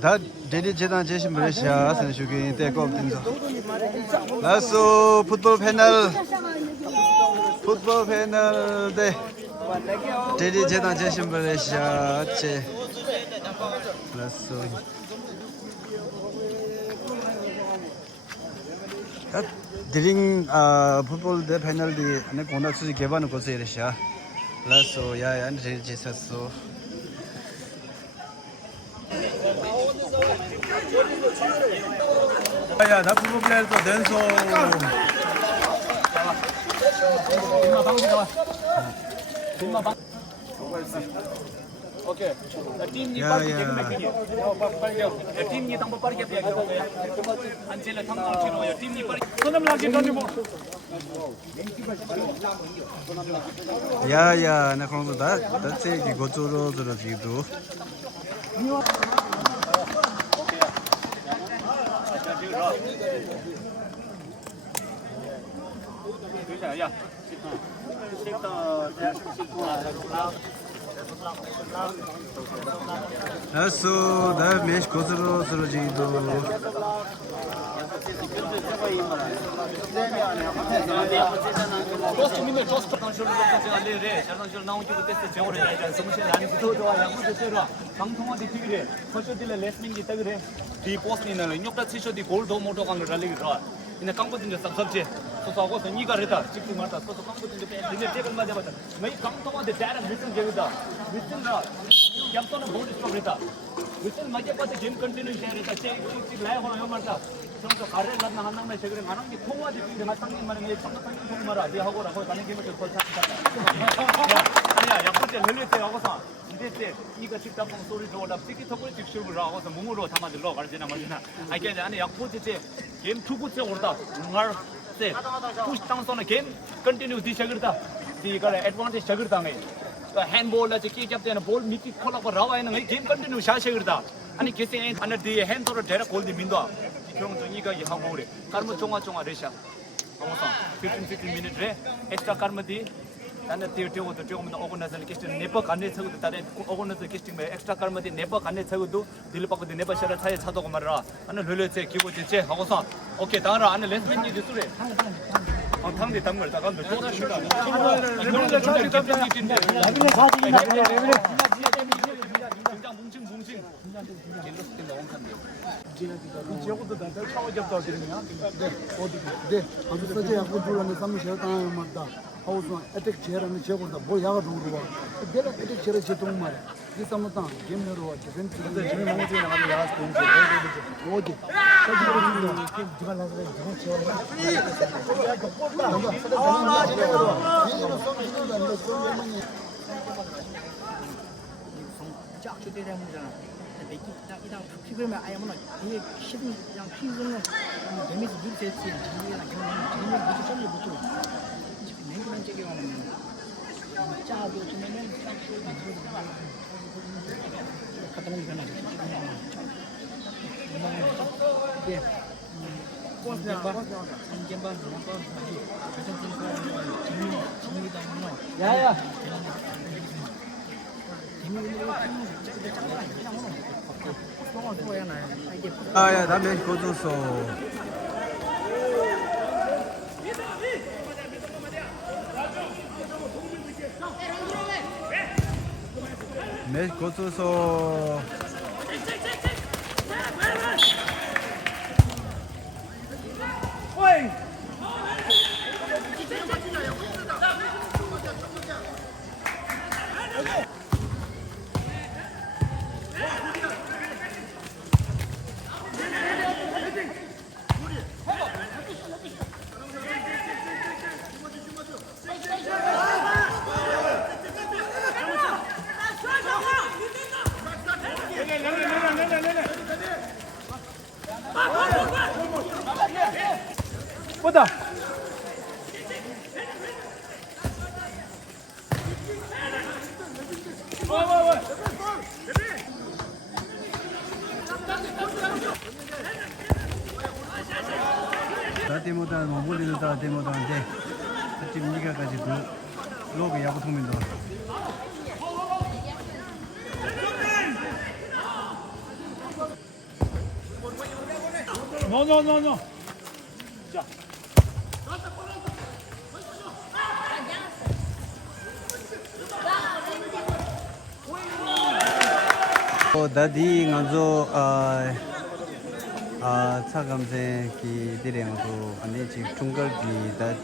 다 데리 재단 제신 브레시아 선수기 대고 팀서. 라스 풋볼 패널 대 데리 재단 제신 브레시아 제 라스 드링 풋볼 대 패널 디 안에 고나 수지 개발하는 곳에 이르샤 라스 야야 데리 제사소 야, 나 풋볼 플레이어 또 댄서. Okay team नि पार्टी के में के टीम नि तंग पार्टी के 안젤라 탕 치로 टीम नि पार्टी 손을 나게 던지고 야야, 나 그런 거다. 나 제기 고조로 들어지도. 야. 알았어, 나 매시 고조로 들어지도. 도스 님을 도스 컨트롤로 제가 내래 자랑줄 나오지고 됐어 저거를 약간 સમસ્યા 나니 붙어도 약간 됐어라 방통한테 튀기래 커셔들레 레스닝이 따그래 디 포스니나 녀다 치셔디 골도 모도 간을 달리기라 이제 깡거든요 섭섭지 소소하고 선이가 했다 직접 말다 소소 깡거든요 이제 테이블 맞아봤다 매 방통한테 자랑 미팅 제거다 미팅나 약도는 못 스톱했다 미팅 맞아봤다 게임 컨티뉴 해야겠다 책 라이 하나 말다 정도 가래를 갖나 한나만 저그래 만한 게 통화지 근데 마땅히 말은 게 정확하게 통화를 아디 하고라고 가는 게임을 걸 아니야 약속때 흘릴 때 하고서 이제 때 이거 직접 소리 들어오다 티키 턱을 직접으로 하고서 몸으로 담아들러 가르치나 말이나 아니 아니 약속때 게임 투구째 오르다 응할 때 push 당선의 게임 컨티뉴 디셔그다 이거 애드밴티지 저그다네 핸볼 아직 끼잡 때는 볼 미끼 콜라고 나와 있는 게임 컨티뉴 샤셔그다 아니 계속 안에 뒤에 핸들을 대라 골디 민다 그런 이가 하고 그래 karma chonga resha amosa 15 minute re extra karma di tane teo to organizer kitchen nepa kanne chagu tare organizer kitchen me extra karma di nepa kanne chagu du dilpa ko di nepa shara chae chadogo marra ane lole che kibo che hagosa okay dara ane lesson ni disure 당대 당걸 다 간다 조다 쉬다 레벨을 잡지 답변인데 레벨을 가지 레벨을 굉장히 뭉칭 딜러스 때 너무 간대 지역도 다 차고 잡다 그러냐 네 아주 서재 약간 불러내 삼으셔 다 맞다 하우스 어택 제라는 지역도 뭐 야가 도로 봐 내가 어택 제라 제동 말 이삼부터 게임으로 왔지 벤트 근데 지금 너무 좋아 나가면 야가 공부 어디 저기로 게임 누가 나서 너무 좋아 이당 피그면 아예 뭐나 이게 시든 그냥 피그는 데미지 늘 됐지 이랑 경험이 무슨 점을 못 줘. 냉기만 제기하는 짜도 주면은 가다는 거나 이게 야야 아야, 나 매시 고조소. 매시 고조소. 보다 다데모다 뭐 몰리도 다데모다인데 지금 니가까지 로그 야구 통면도 노노노노. 자. 다디 가서 차감제 기들이랑도 아니 지금 중간기 다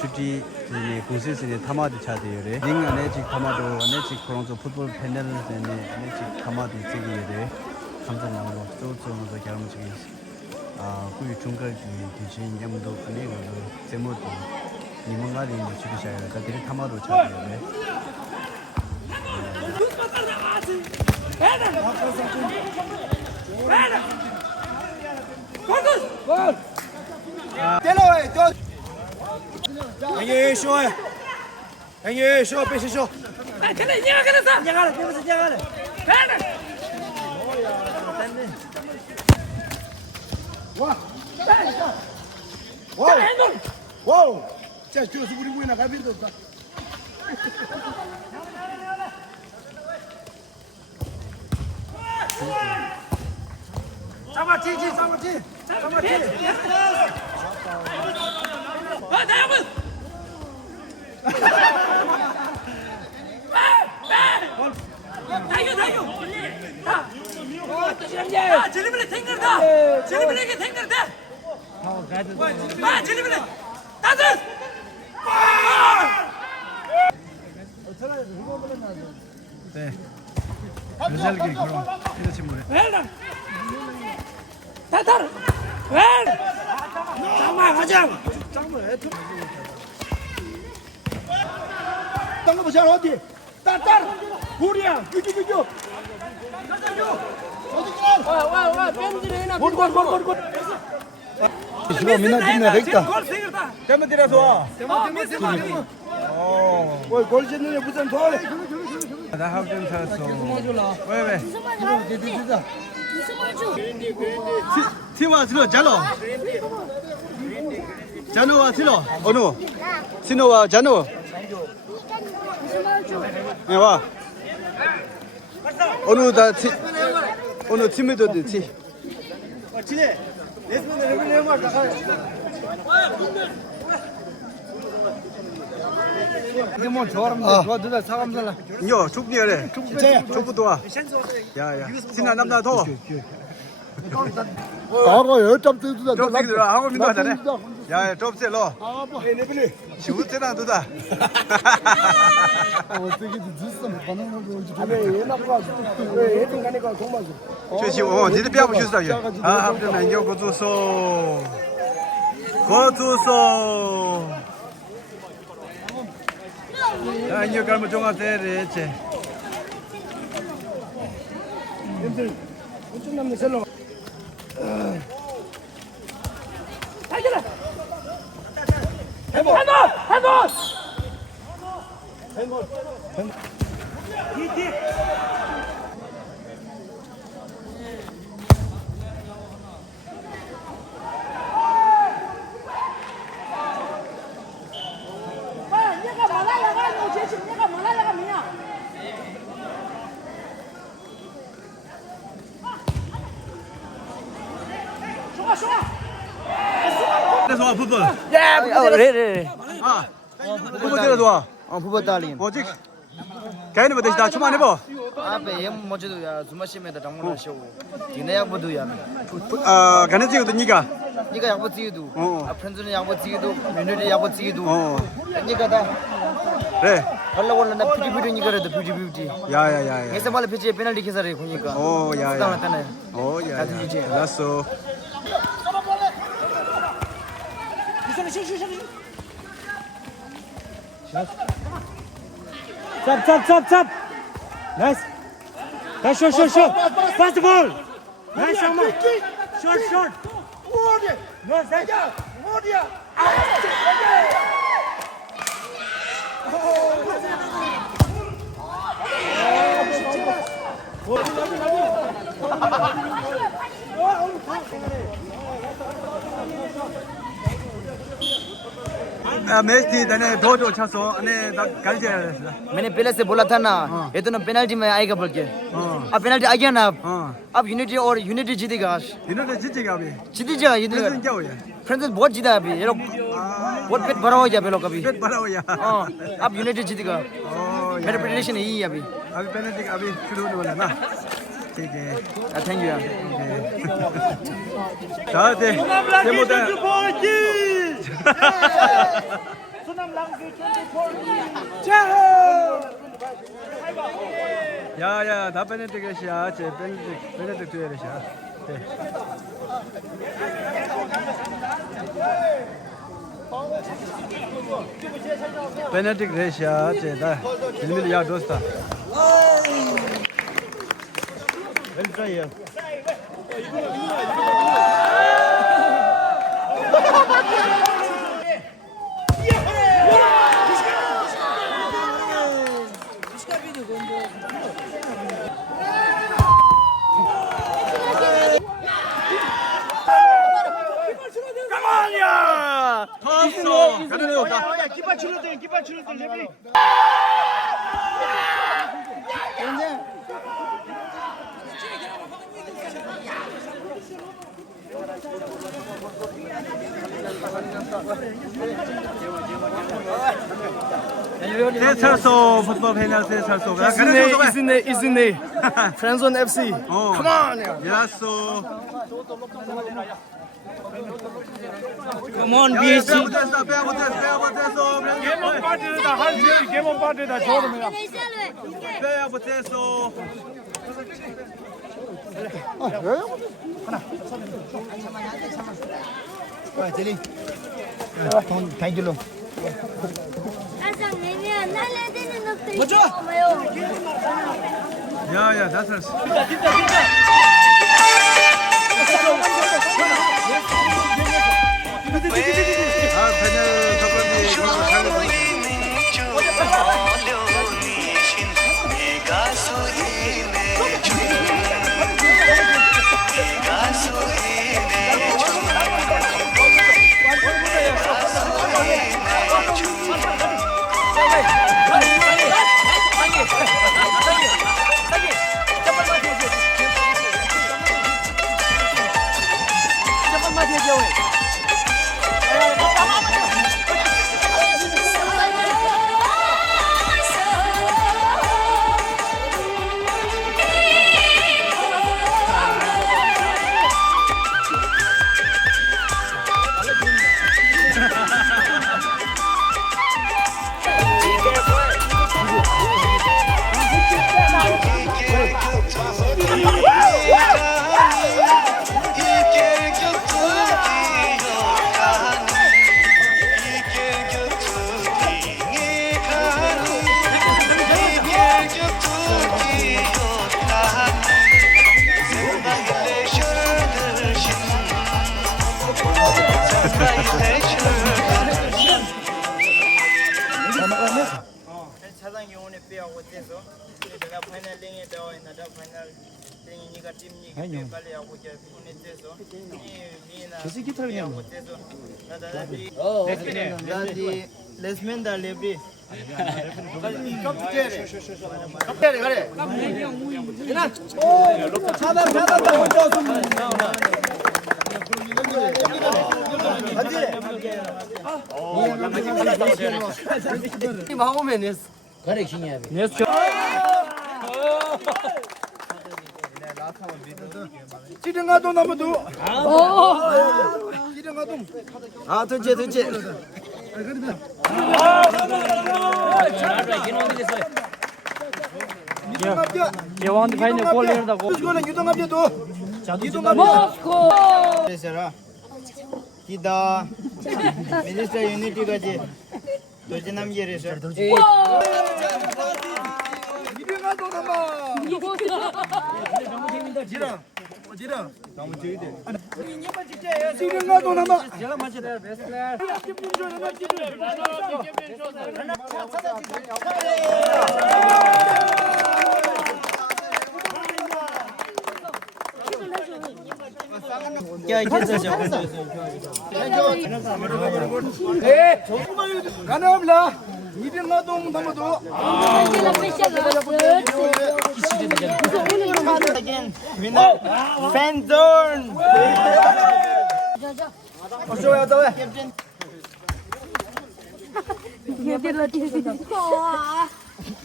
주지 이 공세스에 담아도 차대요래 링 안에 지금 담아도 안에 지금 그런 풋볼 패널 안에 지금 담아도 되게요래 감정 나오고 또 결혼식이 그 중간기 대신 염도 안에 그 제모도 이문가리 뭐 주기셔야 다들 담아도 차대요래 형님 쉬어요. 형님 쉬어 빼시 쉬어. 와우. 자, 저기서 우리 부인아 갈비도 없다. 네. 여자들끼리 그럼 이렇지 뭐래. 땅 보자 어디? 딸. 우리야. 규규. 지금 민나 팀나 됐다. 잘못 들어서 와. 골 짓는 애 무슨 돌? 나 하고 좀 살았어. 왜? 티와 들어 자노. 자노와 들어. 어느? 신호와 자노. 네 와. 어느 다 티. 어느 팀에도 티. 지네. 레스맨 레벨 거 가. 뭐 좋아합니다. 좋아한다. 사감살라. 요 족니래. 족부도 와. 야야. 신나 남자 더. 하고 열점 뜨다. 좀 새끼들아 하고 민도 하자네. 야, 좀 쎄로. 레벨이. 시우때나 두다. 어떻게 됐어? 반응을 보여줘. 아베 얘나가 왜 예팅 가니까 공만 줘. 최시오, 니들 뼈 주스다. 아, 한번 안겨 고주소. 고주소. 야, 이거 갈면 종아대래, 제. 얘들 엄청 남는 셀로. 그래서 와, 풋볼. 네. 아, 풋볼 때려도 와. 풋볼 달린. 뭐지? 걔는 뭐 대신 다 초만 해봐. 앞에 엠 뭐지도 야 주마시메다 장문을 쇼. 디네 약보도 야. 걔는 지금 니가. 니가 약보 지기도. 어. 아 프렌즈는 약보 지기도. 메뉴리 약보 지기도. 어. 니가 다. 그래. 걸러 걸러 나 퓨지 니가래도 퓨지. 야야야야. 그래서 말에 퓨지 페널티 계산을 보니까. 오, 야야. 나타나네. 오, 야야. 알았어. 짭. 나이스. 다시 슛. 파스 볼. 나이스 한번. 슛. 어디? 나이스. 어디야? मैच थी तने दो छसो अने कल जे मैंने पहले से बोला था ना ये तो ना पेनल्टी में आएगा बोल के अब पेनल्टी आ गया ना अब यूनिटी और यूनिटी जीतेगा आज इन्होंने जीतेगा अभी जीतेगा ये फ्रेंच क्या हो गया फ्रेंच बहुत जीता है अभी ये लोग बहुत पेट भरा हो गया ये लोग अभी पेट भरा हो गया अब यूनिटी जीतेगा मेरा प्रेडिक्शन यही है अभी पेनल्टी अभी शुरू होने वाला ना ठीक है थैंक यू यार 다들 제모다 야야 다 베네딕이야 제 베네딕 두에르샤 베네딕 레샤 제다 일밀 야 도스타 왼쪽이야 터스 가르네 오다 기파 출루들 레비 세찰소 풋볼 패널 세찰소 이순네 프렌즈온 FC Come on 야소 Come on BSG 개몬 빠지다 한시 개몬 빠지다 저러면 야야 나설스 패널 저번에 사상 영혼의 빼야 어때서 내가 파이널 링에 되어 나다 파이널 링이 니가 팀니 빨리 하고 이제 보내줘서 니나 그 기타 그냥 어때서 나다 나디 레스멘다 레비 갑자기 가래 이나 오 차다 이 마음에 네스 가래 킹이야 네스 찌릉아도 나무도 아 둘째 예왕한테 파이널 골 넣는다고 유동합류도 모스코 그래서라 기다 미니스터 유니티가지 도지남 예레서 이병아도 남아 지랑 너무 저희들 이병아도 남아 क्या कैसे से 가나 없나? 이든 나도 담아도. again winner fan zone 어서야 더 해.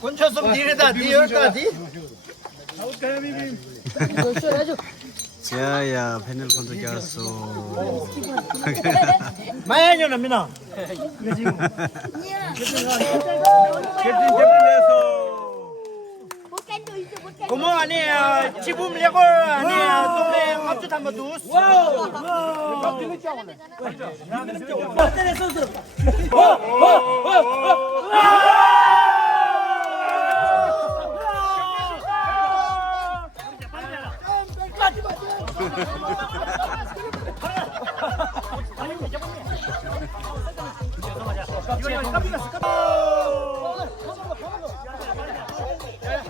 군초성 뒤에다 뒤에다 뒤 야야 패널 폰도 겼어. 마야녀는 미나 고모 아니야 지붕 레고 아니야 동네 앞주 담아 두스